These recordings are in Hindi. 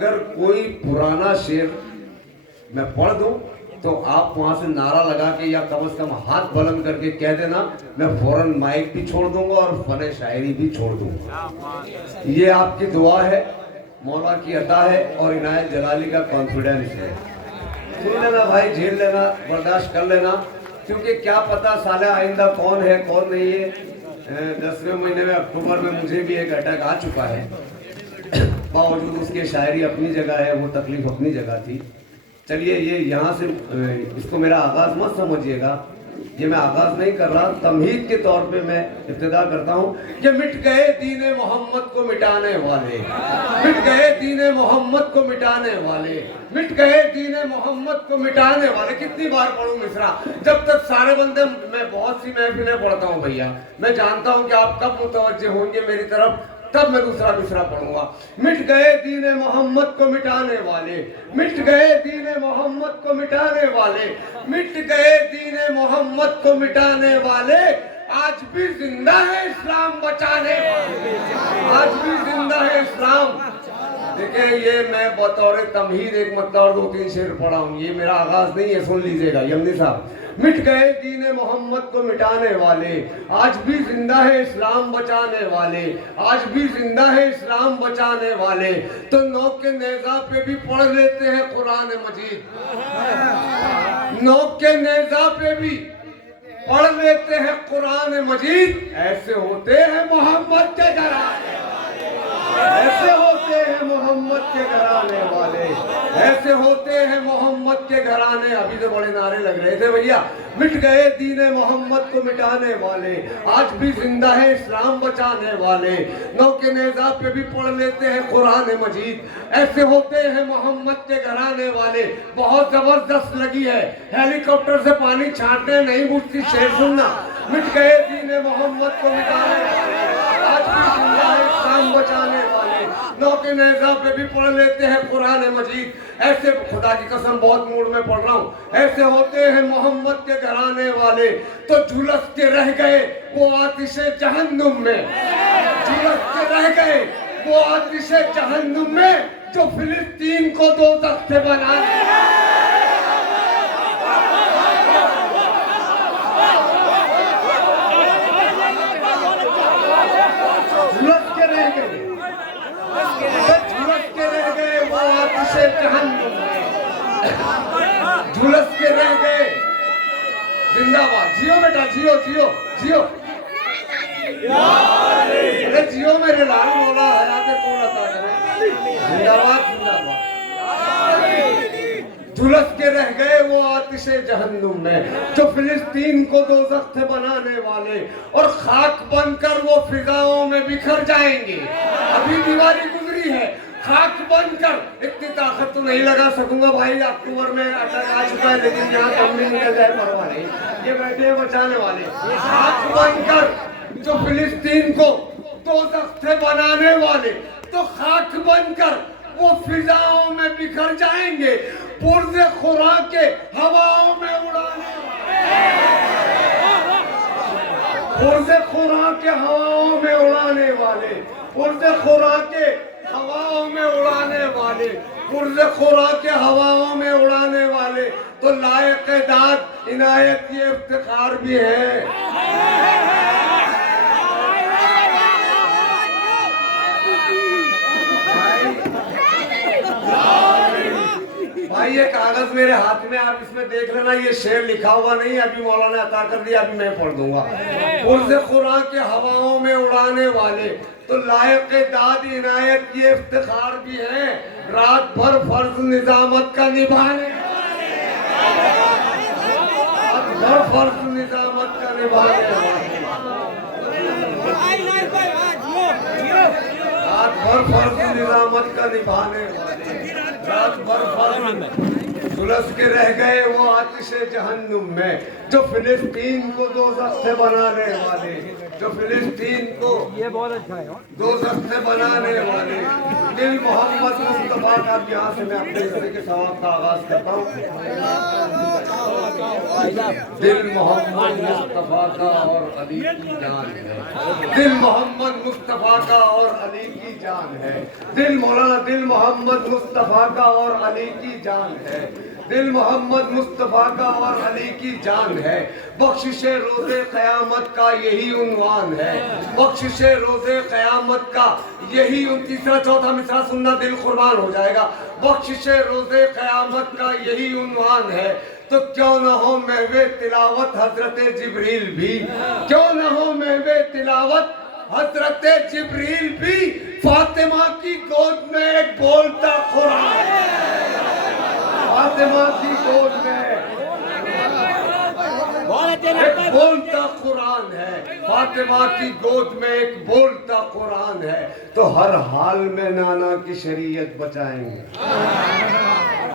अगर कोई पुराना शेर मैं पढ़ दूं तो आप वहां से नारा लगा के या कम से कम हाथ बुलंद करके कह देना, मैं फौरन माइक भी छोड़ दूंगा और फन शायरी भी छोड़ दूंगा। ये आपकी दुआ है, मौला की अता है और इनायत जलाली का कॉन्फिडेंस है। सुन लेना भाई, झेल लेना, बर्दाश्त कर लेना, क्योंकि क्या पता साले आइंदा कौन है कौन नहीं है। 10वें महीने में अक्टूबर में मुझे भी एक अटैक आ चुका है, बावजूद उसकी शायरी अपनी जगह है, वो तकलीफ अपनी जगह थी। चलिए ये यहाँ से इसको मेरा आगाज मत समझिएगा, ये मैं आगाज नहीं कर रहा, तमहीद के तौर पे मैं इब्तिदा करता हूँ कि मिट गए दीने मोहम्मद को मिटाने वाले, मिट गए दीने मोहम्मद को मिटाने वाले, मिट गए दीने मोहम्मद को मिटाने वाले। कितनी बार पढ़ूं मिसरा, जब तक सारे बंदे, मैं बहुत सी महफिलें पढ़ता हूँ भैया, मैं जानता हूँ कि आप कब मुतवज्जे होंगे मेरी तरफ, तब मैं दूसरा मिसरा पढ़ूंगा। मिट गए दीने मोहम्मद को मिटाने वाले, मिट गए दीने मोहम्मद को मिटाने वाले, मिट गए दीने मोहम्मद को मिटाने वाले, आज भी जिंदा है इस्लाम बचाने वाले, आज भी जिंदा है इस्लाम। देखिए ये मैं बतौर तमहीद एक मतलब और 2-3 शेर पढ़ा हूँ, ये मेरा आगाज नहीं है, सुन लीजिएगा यमनी साहब। मिट गए दीने मोहम्मद को मिटाने वाले, आज भी जिंदा है इस्लाम बचाने वाले, आज भी जिंदा है इस्लाम बचाने वाले। तो नोक के नेजा पे भी पढ़ लेते हैं कुरान मजीद, नोक के नेजा पे भी पढ़ लेते हैं कुरान मजीद। ऐसे होते हैं मोहम्मद के घराने वाले, ऐसे होते हैं मोहम्मद के घराने वाले, ऐसे होते हैं मोहम्मद के घराने। अभी तो बड़े नारे लग रहे थे भैया, मिट गए दीने मोहम्मद को मिटाने वाले, आज भी जिंदा है इस्लाम बचाने वाले। नौ के नेजा पे भी पढ़ लेते हैं कुरान मजीद, ऐसे होते हैं मोहम्मद के घराने वाले। बहुत जबरदस्त लगी है, हेलीकॉप्टर से पानी छाटने नहीं मुझसे शेर सुनना। मिट गए दीने मोहम्मद को मिटाने वाले, आज भी जिंदा है इस्लाम बचाने वाले। नौ के नेजा पे भी पढ़ लेते हैं कुरान मजीद, ऐसे, खुदा की कसम बहुत मूड में पढ़ रहा हूँ, ऐसे होते हैं मोहम्मद के घराने वाले। तो झुलस के रह गए वो आतिशे जहन्नुम में, झुलस के रह गए वो आतिशे जहन्नुम में, जो फिलिस्तीन को दोज़ख से बनाने, झुलस के रह गए, झुलस के रह गए वो आतिशे जहन्नुम में, झुलस के रह गए। जिंदाबाद, जियो बेटा, जियो जियो जियो, अरे जियो मेरे लाल मौला हयात कौन अता करे। जिंदाबाद जिंदाबाद। झुलस के रह गए वो आतिशे जहन्नुम में, जो फिलिस्तीन को दोज़ख से बनाने वाले, और खाक बनकर वो फिजाओं में बिखर जाएंगे। अभी दिवाली गुजरी है, खाक बनकर, इतनी ताकत तो नहीं लगा सकूंगा भाई, अक्टूबर में अटैक आ चुका है, लेकिन यहाँ कम भी निकल जाए परवाह नहीं, ये बैठे हैं बचाने वाले। खाक बनकर जो फिलिस्तीन को दोज़ख से बनाने वाले, तो खाक बनकर वो फिजाओं में बिखर जाएंगे, पुर्ज़े खुरा के हवाओं में उड़ाने वाले, पुर्ज़े खुरा के हवाओं में उड़ाने वाले, पुर्ज़े खुरा के हवाओं में उड़ाने वाले, पुर्ज़े खुरा के हवाओं में उड़ाने वाले। तो लायक दाद इनायत ये इफ्तिखार भी है। भाई ये कागज मेरे हाथ में, आप इसमें देख लेना, ये शेर लिखा हुआ नहीं, अभी मौलाना ने अता कर दिया, अभी मैं पढ़ दूंगा। पुर्ज़े खुरा के हवाओं में उड़ाने वाले, तो लायक दाद इनायत ये इफ्तिखार भी है, रात भर फर्ज निजामत का निभाने, रात भर फर्ज निजामत का निभाने वाले, रात भर फर्ज निजामत का निभाने वाले, रात भर फर्ज। झुलस के रह गए वो आतिशे जहन्नुम में, जो फिलिस्तीन को दोज़ख से बनाने वाले, जो फिलिस्तीन को ये बहुत अच्छा है दोज़ख से बनाने वाले। दिल मोहम्मद मुस्तफा का, यहाँ से मैं अपने हिस्से के सवाब का आगाज करता हूँ। दिल मोहम्मद मुस्तफा का और अली की जान है। दिल मोहम्मद मुस्तफा का और अली की जान है। दिल मौलाना दिल मोहम्मद मुस्तफा का और अली की जान है। दिल मोहम्मद मुस्तफा का और अली की जान है। बख्शिशे रोज़े क़यामत का यही उन्वान है। बख्शिशे रोज़े क़यामत का यही तीसरा चौथा मिसरा सुनना दिल कुर्बान हो जाएगा। बख्शिशे रोज़े क़यामत का यही उन्वान है। तो क्यों न हो महवे तिलावत हजरत जिब्रील भी, क्यों न हो महवे तिलावत हजरत जिब्रील भी। फातिमा की गोद में एक बोलता कुरान, फातिमा की गोद में एक बोलता कुरान है। फातिमा की गोद में एक बोलता कुरान है। तो हर हाल में नाना की शरीयत बचाएंगे,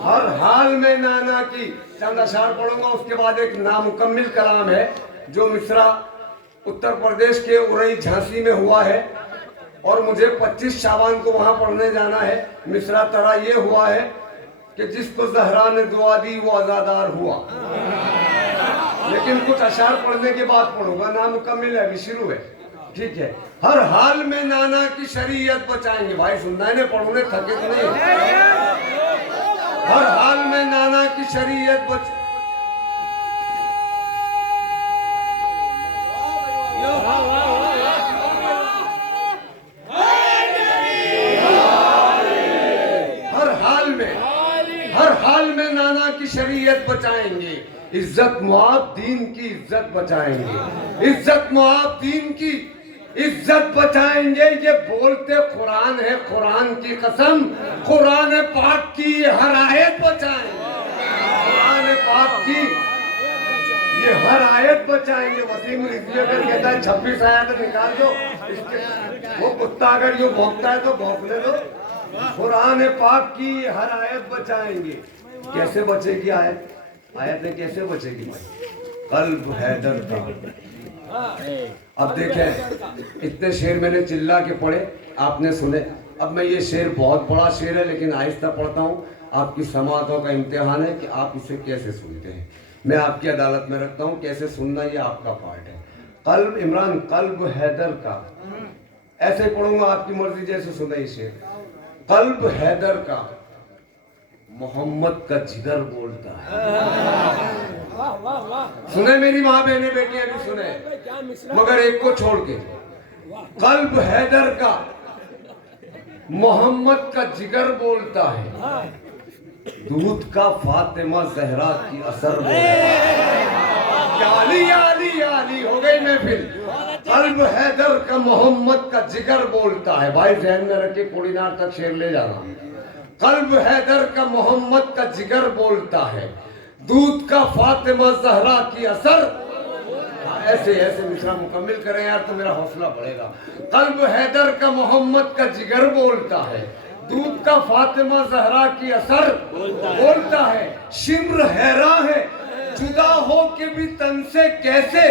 हर हाल में नाना की। चंद अशार पढ़ूंगा, उसके बाद एक नामुकम्मिल कलाम है जो मिसरा उत्तर प्रदेश के उरई झांसी में हुआ है और मुझे 25 शाबान को वहां पढ़ने जाना है। मिसरा तरा ये हुआ है कि जिसको ज़हरा ने दुआ दी वो आज़ादार हुआ। लेकिन कुछ अशार पढ़ने के बाद पढ़ूंगा, नामुकम्मिल है, अभी शुरू है। ठीक है। हर हाल में नाना की शरीयत बचाएंगे। भाई सुनना है, पढ़ने थके तो नहीं। हर हाल में नाना की शरीयत हर हाल में नाना की शरीयत बचाएंगे। इज्जत मुआब दीन की इज्जत बचाएंगे। इज्जत मुआब दीन की इज्जत बचाएंगे। ये बोलते कुरान है, कुरान की कसम, कुरान पाक की हर आयत बचाएंगे। कुरान पाक की ये हर आयत बचाएंगे। वसीम रिजवी अगर कहता है 26 आयत निकाल दो, वो कुत्ता अगर यूं भौंकता है तो भौंकने दो। कुरान पाक की हर आयत बचाएंगे। कैसे बचेगी आयत? आयतें कैसे बचेगी? कल्ब हैदर का। अब देखें, इतने शेर मैंने चिल्ला के पढ़े, आपने सुने। अब मैं ये शेर बहुत बड़ा शेर है लेकिन आहिस्ता पढ़ता हूँ। आपकी समातों का इम्तिहान है कि आप इसे कैसे सुनते हैं। मैं आपकी अदालत में रखता हूँ, कैसे सुनना ये आपका पार्ट है। कल्ब इमरान, कल्ब हैदर का, ऐसे पढ़ूंगा, आपकी मर्जी जैसे सुना ये शेर। कल्ब हैदर का मोहम्मद का जिगर बोलता है। सुने मेरी माँ बहने बेटियां भी सुने, मगर एक को छोड़ के। कल्ब हैदर का मोहम्मद का जिगर बोलता है। दूध का फातिमा जहरा की असर आली आली आली हो गई महफिल। कल्ब हैदर का मोहम्मद का जिगर बोलता है। भाई ज़हन में रखे, कोड़ीनार तक शेर ले जाना। कल्ब हैदर का मोहम्मद का जिगर बोलता है। दूध का फातिमा ज़हरा की असर। ऐसे ऐसे मिसरा मुकम्मिल करें यार तो मेरा हौसला बढ़ेगा। कल्ब हैदर का मोहम्मद का जिगर बोलता है। दूध का फातिमा ज़हरा की असर बोलता है। शिम्र हैरा है जुदा हो के भी तन से कैसे,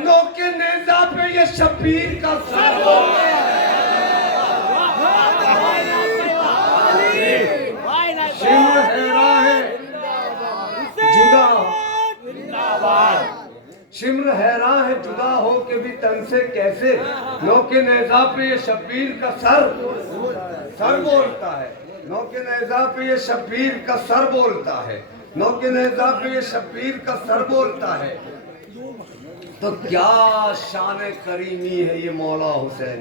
नौके नेज़ा पे ये शबीर का सर बोलता है। शिम्र हैरा है जुदा, शिम्र हैरा है जुदा हो के भी तन से कैसे, नौके नेज़ा पे ये शबीर का सर बोलता है। नौके नेज़ा पे ये शबीर का सर बोलता है। नौके नेज़ा पे ये शबीर का सर बोलता है। तो क्या शान करीमी है ये मौला हुसैन।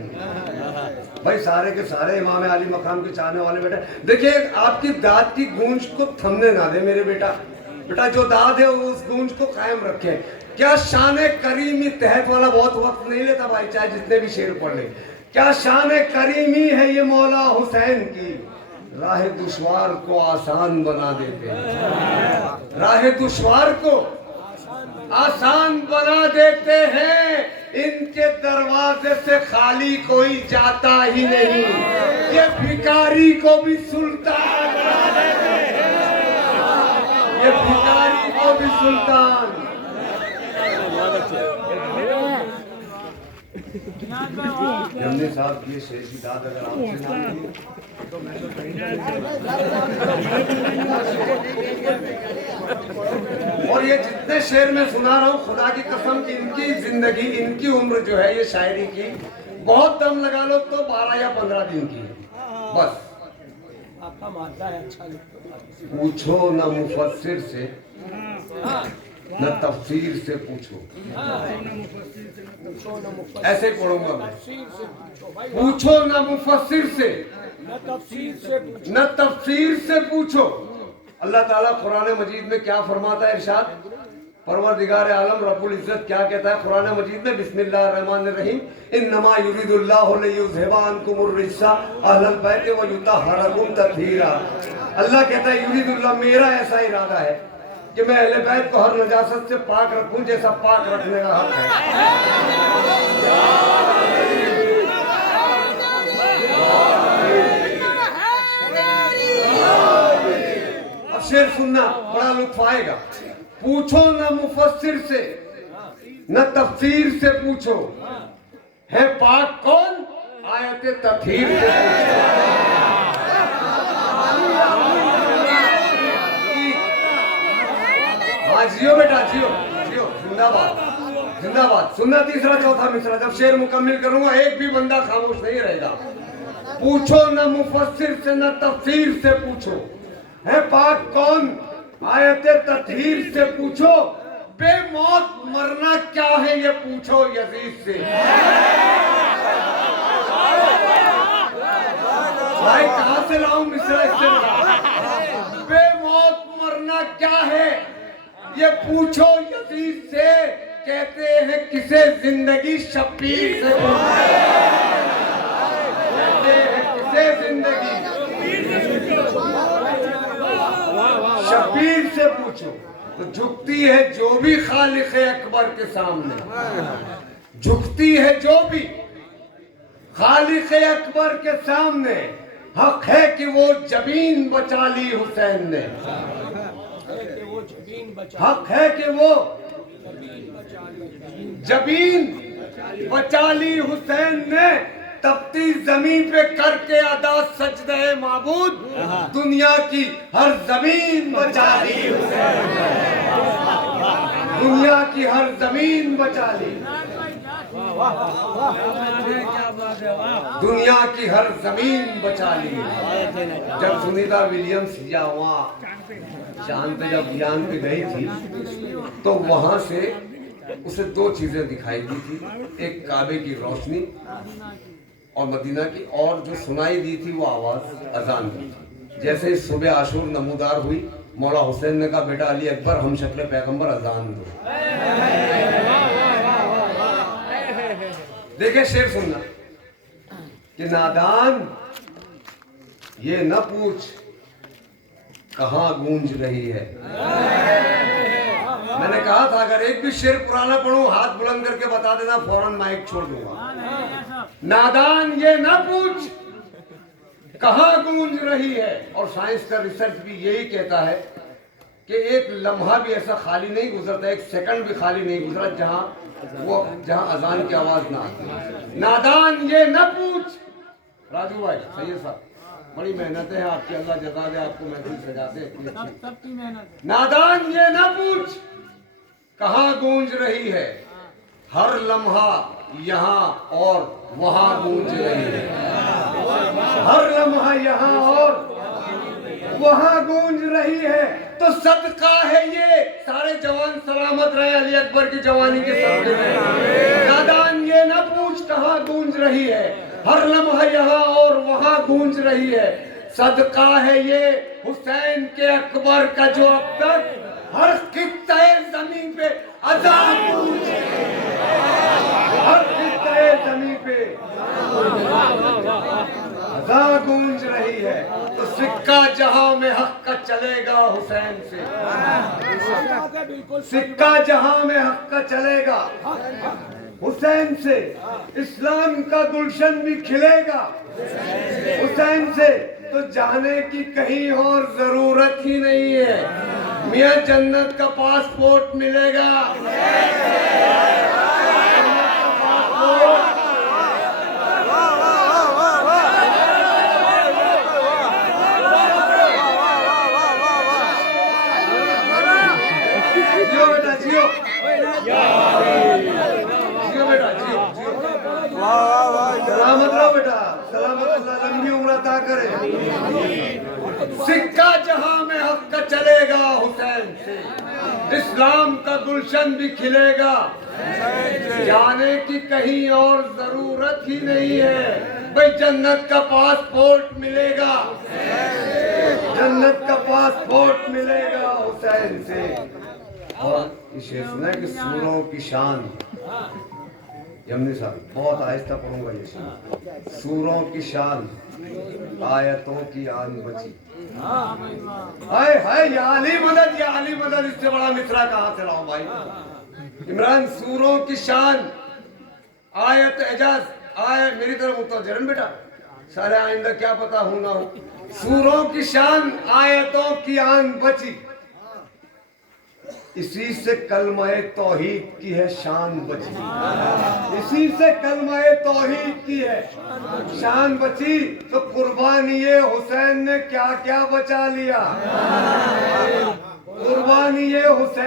भाई सारे के सारे इमाम अली मकाम के चाहने वाले बेटा, देखिए आपकी दाद की गूंज को थमने ना दे मेरे बेटा। बेटा जो दाद है उस गूंज को कायम रखे। क्या शान करीमी, तहत वाला बहुत वक्त नहीं लेता भाई, चाहे जितने भी शेर पढ़ ले। क्या शान करीमी है ये मौला हुसैन की, राह दुश्वार को आसान बना देते हैं। राह दुश्वार को आसान बना देते हैं। इनके दरवाजे से खाली कोई जाता ही नहीं। ये भिखारी को भी सुल्तान बना देते हैं। ये भिखारी को भी सुल्तान। जमनी साहब ये शेर की दाद अगर आपसे ना मिली, और ये जितने शेर मैं सुना रहा हूँ खुदा की कसम, इनकी जिंदगी, इनकी उम्र जो है ये शायरी की, बहुत दम लगा लो तो 12 या 15 दिन की है बस। आपका मानता है अच्छा पूछो न मुफस्सिर से न तफसीर से पूछो, ऐसे पढ़ूंगा मैं। पूछो न मुफस्सिर से न तफसीर से पूछो। अल्लाह ताला कुरान मजीद में क्या फरमाता है, इरशाद, परवरदिगार आलम रब्बुल इज्जत क्या कहता है कुरान मजीद में, बिस्मिल्लाहिर रहमानिर रहीम, इन्नमा युरिदुल्लाहु लियुज़हिबा अन्कुमुर रिज्सा अहलल बैत व युतहहिरकुम तत्हीरा। अल्लाह कहता है युरिदुल्लाह, मेरा ऐसा इरादा है कि मैं अहले बैत को हर नजासत से पाक रखूं जैसा पाक रखने का हक है। अब शेर सुनना, बड़ा लुत्फ आएगा। पूछो न मुफस्सिर से न तफसीर से पूछो, है पाक कौन, आयते तत्हीर से पूछो। हाँ जियो बेटा जियो जियो, जिंदाबाद जिंदाबाद। सुनना तीसरा चौथा मिसरा, जब शेर मुकम्मिल करूंगा एक भी बंदा खामोश नहीं रहेगा। पूछो न मुफस्सिर से न तफसीर से पूछो, है पाक कौन, आयते तत्हीर से पूछो, बेमौत मरना क्या है ये पूछो यजीद से। भाई कहां से लाऊं मिसरा इससे? बेमौत मरना क्या है ये पूछो यजीद से, कहते हैं किसे जिंदगी शब्बीर से पूछो, कहते हैं किसे जिंदगी शब्बीर से पूछो। तो झुकती है जो भी खालिक अकबर के सामने, झुकती है जो भी खालिक अकबर के सामने, हक है कि वो जबीन बचा ली हुसैन ने, हक है कि वो जबीन बचा ली हुसैन ने, तपती जमीन पे करके अदा सजदे माबूद, दुनिया की हर जमीन बचा ली हुसैन ने, दुनिया की हर जमीन बचा ली, दुनिया की हर जमीन बचा ली। जब सुनीता विलियम्स या वहाँ चांद पे जब ज्ञान पे गई थी तो वहां से उसे दो चीजें दिखाई दी थी, एक काबे की रोशनी और मदीना की, और जो सुनाई दी थी वो आवाज अजान की थी। जैसे सुबह आशूर नमूदार हुई, मौला हुसैन ने कहा बेटा अली अकबर हम शक्ल पैगंबर अजान दो। देखे शेर सुनना कि नादान ये न पूछ कहां गूंज रही है। मैंने कहा था अगर एक भी शेर पुराना पढ़ूं हाथ बुलंद करके बता देना, फौरन माइक छोड़ दूंगा। नादान ये न पूछ कहां गूंज रही है। और साइंस का रिसर्च भी यही कहता है कि एक लम्हा भी ऐसा खाली नहीं गुजरता, एक सेकंड भी खाली नहीं गुजरा जहां अजान की आवाज ना आती। नादान ये न पूछ, राजू भाई सैयद साहब बड़ी मेहनत है आपकी, अल्लाह जज़ा दे आपको, महफिल सजाते सबकी मेहनत। नादान ये न पूछ कहां गूंज रही है, हर लम्हा यहाँ और वहां गूंज रही है, हर लम्हा यहाँ और वहां गूंज रही है। तो सदका है ये, सारे जवान सलामत रहे अली अकबर की जवानी के सामने। नादान ये न पूछ कहां गूंज रही है, हर लम्हा यहाँ और वहां गूंज रही है। सदका है ये हुसैन के अकबर का जो अब तक हर खित्ते जमीन पे अजान गूंज, हर खित्ते जमीन पे अजान गूंज रही है। तो सिक्का जहां में हक का चलेगा हुसैन से, सिक्का जहां में हक का चलेगा हुसैन से, इस्लाम का गुलशन भी खिलेगा हुसैन से। तो जाने की कहीं और जरूरत ही नहीं है, मियां जन्नत का पासपोर्ट मिलेगा, सिक्का जहां में हक का चलेगा हुसैन से, इस्लाम का गुलशन भी खिलेगा, जाने की कहीं और जरूरत ही नहीं है, भाई जन्नत का पासपोर्ट मिलेगा, जन्नत का पासपोर्ट मिलेगा हुसैन से। और शेर सुना है कि सूरों की शान, यमनी साहब बहुत आहिस्ता पढ़ूंगा ये शेर। सूरों की शान आयतों की आन बची, हाय हाय या अली मदद, या अली मदद, इससे बड़ा मिसरा कहां से लाऊं भाई। इमरान, सूरों की शान आयत एजाज आय, मेरी तरफ मुतवज्जहन बेटा, सारे आइंदा क्या पता हूं ना हो। सूरों की शान आयतों की आन बची, इसी से कलमाए तौहीद की है शान बची, इसी से कलमाए तौहीद की है शान बची। तो कुर्बानी ये हुसैन ने क्या क्या बचा लिया, कुर्बानी ये हुसैन